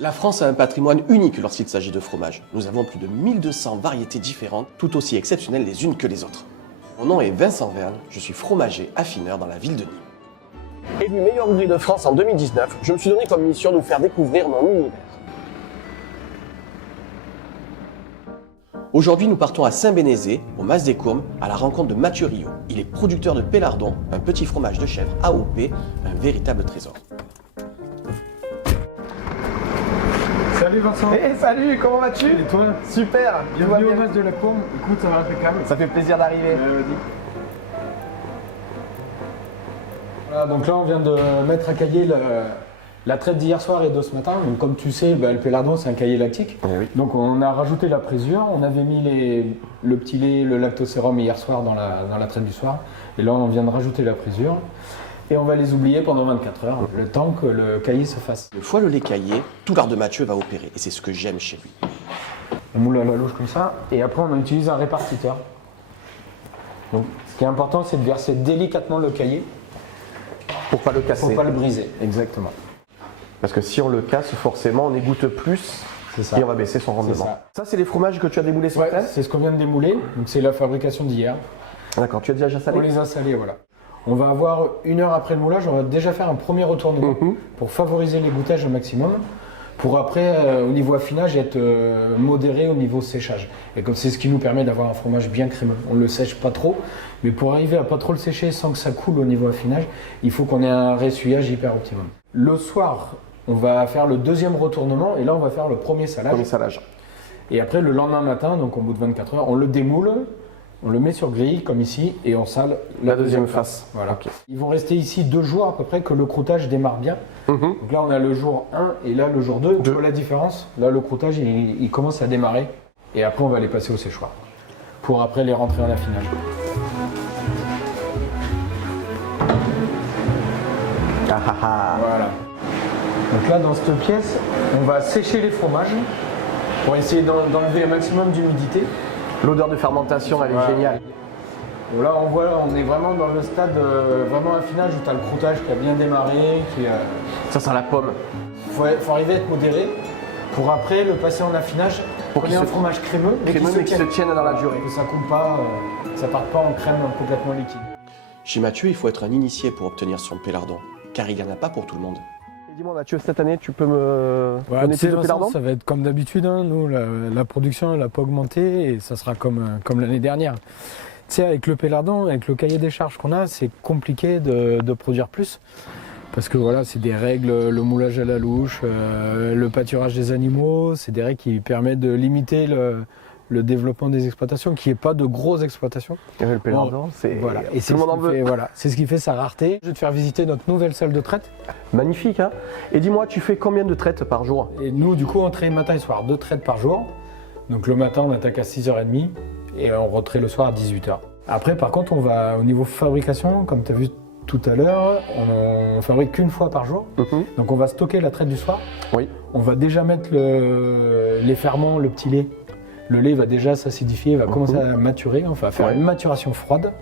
La France a un patrimoine unique lorsqu'il s'agit de fromage. Nous avons plus de 1200 variétés différentes, tout aussi exceptionnelles les unes que les autres. Mon nom est Vincent Vergne, je suis fromager affineur dans la ville de Nîmes. Élu meilleur ouvrier de France en 2019, je me suis donné comme mission de vous faire découvrir mon univers. Aujourd'hui, nous partons à Saint-Bénézé, au Mas des Courmes, à la rencontre de Mathieu Rio. Il est producteur de pélardon, un petit fromage de chèvre AOP, un véritable trésor. Salut Vincent. Hey, salut, comment vas-tu? Et toi? Super. Bienvenue au Mas de la Courme. Écoute, ça va impeccable. Ça fait plaisir d'arriver. Vas-y. Voilà, donc là on vient de mettre à cailler la traite d'hier soir et de ce matin. Donc comme tu sais, le pélardon c'est un caillé lactique. Oui. Donc on a rajouté la présure, on avait mis le petit lait, le lactosérum hier soir dans la traite du soir. Et là on vient de rajouter la présure. Et on va les oublier pendant 24 heures, le temps que le caillé se fasse. Une fois le lait caillé, tout l'art de Mathieu va opérer, et c'est ce que j'aime chez lui. On moule à la louche comme ça, et après on utilise un répartiteur. Donc ce qui est important, c'est de verser délicatement le caillé Pour pas le casser. pour pas le briser. Exactement. Parce que si on le casse, forcément, on égoutte plus C'est ça. et on va baisser son rendement. ça. Ça, c'est les fromages que tu as démoulés ce Ouais, matin? c'est ce qu'on vient de démouler, donc c'est la fabrication d'hier. D'accord, tu as déjà On salé? les a salés, voilà. On va avoir 1 heure après le moulage, on va déjà faire un premier retournement pour favoriser l'égouttage au maximum, pour après, au niveau affinage, être modéré au niveau séchage. Et comme c'est ce qui nous permet d'avoir un fromage bien crémeux. On ne le sèche pas trop, mais pour arriver à pas trop le sécher sans que ça coule au niveau affinage, il faut qu'on ait un ressuyage hyper optimum. Le soir, on va faire le deuxième retournement et là on va faire le premier salage. Premier salage. Et après le lendemain matin, donc au bout de 24 heures, on le démoule, on le met sur grille comme ici et on sale La deuxième face. Voilà. Ok. Ils vont rester ici 2 jours à peu près que le croûtage démarre bien. Donc là on a le jour 1 et là le jour 2. Tu vois la différence? Là le croûtage il commence à démarrer et après on va les passer au séchoir pour après les rentrer en affinage. Ah ah ah. Voilà. Donc là dans cette pièce, on va sécher les fromages pour essayer d'enlever un maximum d'humidité. L'odeur de fermentation, elle est Voilà. géniale. Bon, là on est vraiment dans le stade vraiment affinage où tu as le croûtage qui a bien démarré. Ça sent la pomme. Faut arriver à être modéré pour après le passer en affinage pour qu'il y ait un fromage crémeux mais qui se tienne dans la durée. Que ça coule pas, que ça parte pas en crème complètement liquide. Chez Mathieu, il faut être un initié pour obtenir son pélardon, car il n'y en a pas pour tout le monde. Dis-moi Mathieu, cette année, tu peux me donner Tu sais, plus de Vincent, pélardon? ça va être comme d'habitude, hein. Nous la production elle n'a pas augmenté et ça sera comme l'année dernière. Tu sais, avec le pélardon, avec le cahier des charges qu'on a, c'est compliqué de produire plus. Parce que voilà, c'est des règles, le moulage à la louche, le pâturage des animaux, c'est des règles qui permettent de limiter le développement des exploitations, qui n'est pas de grosses exploitations. Et le pélardon, c'est... Voilà. Et tout le monde en veut. Voilà. C'est ce qui fait sa rareté. Je vais te faire visiter notre nouvelle salle de traite. Magnifique, hein? Et dis-moi, tu fais combien de traites par jour? Et nous, du coup, on traite matin et soir, 2 traites par jour. Donc le matin, on attaque à 6h30 et on retraite le soir à 18h. Après, par contre, on va au niveau fabrication, comme tu as vu tout à l'heure, on fabrique qu'une fois par jour. Donc on va stocker la traite du soir. Oui. On va déjà mettre les ferments, le petit lait. Le lait va déjà s'acidifier, va commencer à maturer. On va faire une maturation froide.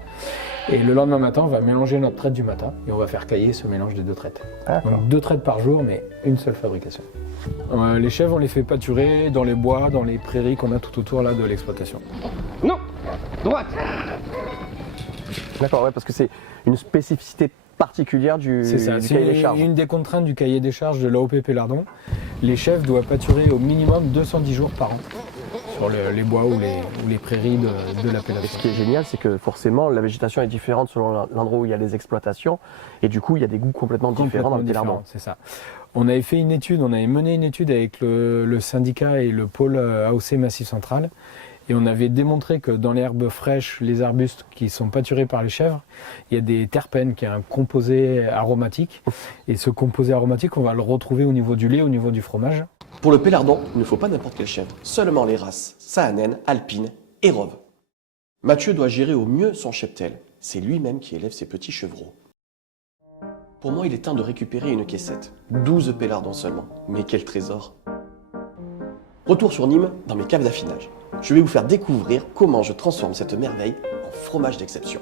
Et le lendemain matin, on va mélanger notre traite du matin et on va faire cailler ce mélange des 2 traites. Donc 2 traites par jour, mais une seule fabrication. Les chèvres, on les fait pâturer dans les bois, dans les prairies qu'on a tout autour là, de l'exploitation. Non! Droite! D'accord, ouais, parce que c'est une spécificité particulière du cahier des charges. C'est une des contraintes du cahier des charges de l'AOP Pélardon. Les chèvres doivent pâturer au minimum 210 jours par an sur les bois ou les prairies de l'appellation. Et ce qui est génial, c'est que forcément, la végétation est différente selon l'endroit où il y a les exploitations. Et du coup, il y a des goûts complètement différents dans le pélardon. C'est ça. On avait fait une étude, on avait mené une étude avec le syndicat et le pôle AOC Massif Central. Et on avait démontré que dans les herbes fraîches, les arbustes qui sont pâturés par les chèvres, il y a des terpènes, qui est un composé aromatique. Et ce composé aromatique, on va le retrouver au niveau du lait, au niveau du fromage. Pour le pélardon, il ne faut pas n'importe quelle chèvre, seulement les races Saanen, Alpine et Rove. Mathieu doit gérer au mieux son cheptel. C'est lui-même qui élève ses petits chevreaux. Pour moi, il est temps de récupérer une caissette. 12 pélardons seulement. Mais quel trésor! Retour sur Nîmes, dans mes caves d'affinage. Je vais vous faire découvrir comment je transforme cette merveille en fromage d'exception.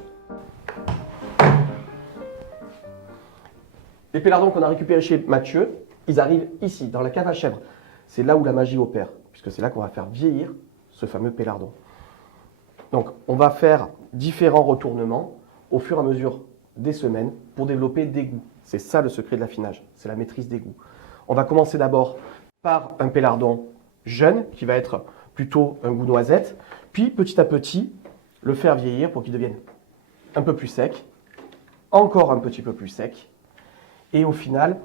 Les pélardons qu'on a récupérés chez Mathieu, ils arrivent ici, dans la cave à chèvres. c'est là où la magie opère, puisque c'est là qu'on va faire vieillir ce fameux pélardon. Donc, on va faire différents retournements au fur et à mesure des semaines pour développer des goûts. C'est ça le secret de l'affinage, c'est la maîtrise des goûts. On va commencer d'abord par un pélardon jeune, qui va être plutôt un goût noisette, puis petit à petit, le faire vieillir pour qu'il devienne un peu plus sec, encore un petit peu plus sec, et au final,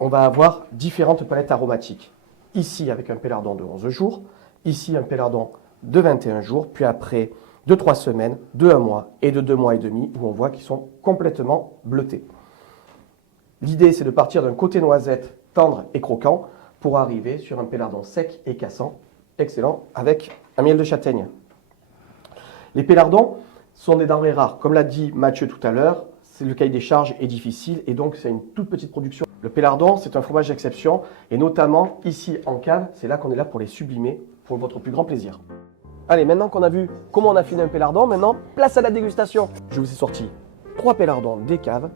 on va avoir différentes palettes aromatiques. Ici, avec un pélardon de 11 jours, ici, un pélardon de 21 jours, puis après, de 3 semaines, de 1 mois et de 2 mois et demi, où on voit qu'ils sont complètement bleutés. L'idée, c'est de partir d'un côté noisette tendre et croquant pour arriver sur un pélardon sec et cassant, excellent, avec un miel de châtaigne. Les pélardons sont des denrées rares. Comme l'a dit Mathieu tout à l'heure, le cahier des charges est difficile et donc c'est une toute petite production. Le pélardon, c'est un fromage d'exception et notamment ici en cave, c'est là qu'on est là pour les sublimer pour votre plus grand plaisir. Allez, maintenant qu'on a vu comment on affine un pélardon, maintenant place à la dégustation. Je vous ai sorti 3 pélardons des caves.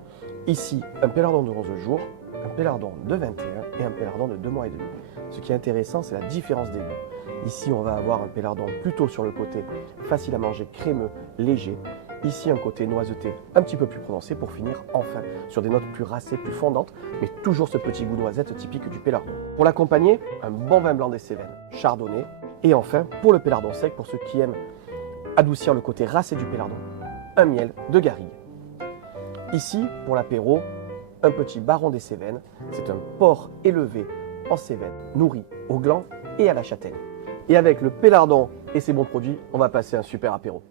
Ici, un pélardon de 11 jours, un pélardon de 21 et un pélardon de 2 mois et demi. Ce qui est intéressant, c'est la différence des goûts. Ici, on va avoir un pélardon plutôt sur le côté facile à manger, crémeux, léger. Ici, un côté noiseté un petit peu plus prononcé pour finir enfin sur des notes plus racées, plus fondantes, mais toujours ce petit goût noisette typique du pélardon. Pour l'accompagner, un bon vin blanc des Cévennes, chardonnay. Et enfin, pour le pélardon sec, pour ceux qui aiment adoucir le côté racé du pélardon, un miel de garrigue. Ici, pour l'apéro, un petit baron des Cévennes. C'est un porc élevé en Cévennes, nourri au gland et à la châtaigne. Et avec le pélardon et ses bons produits, on va passer un super apéro.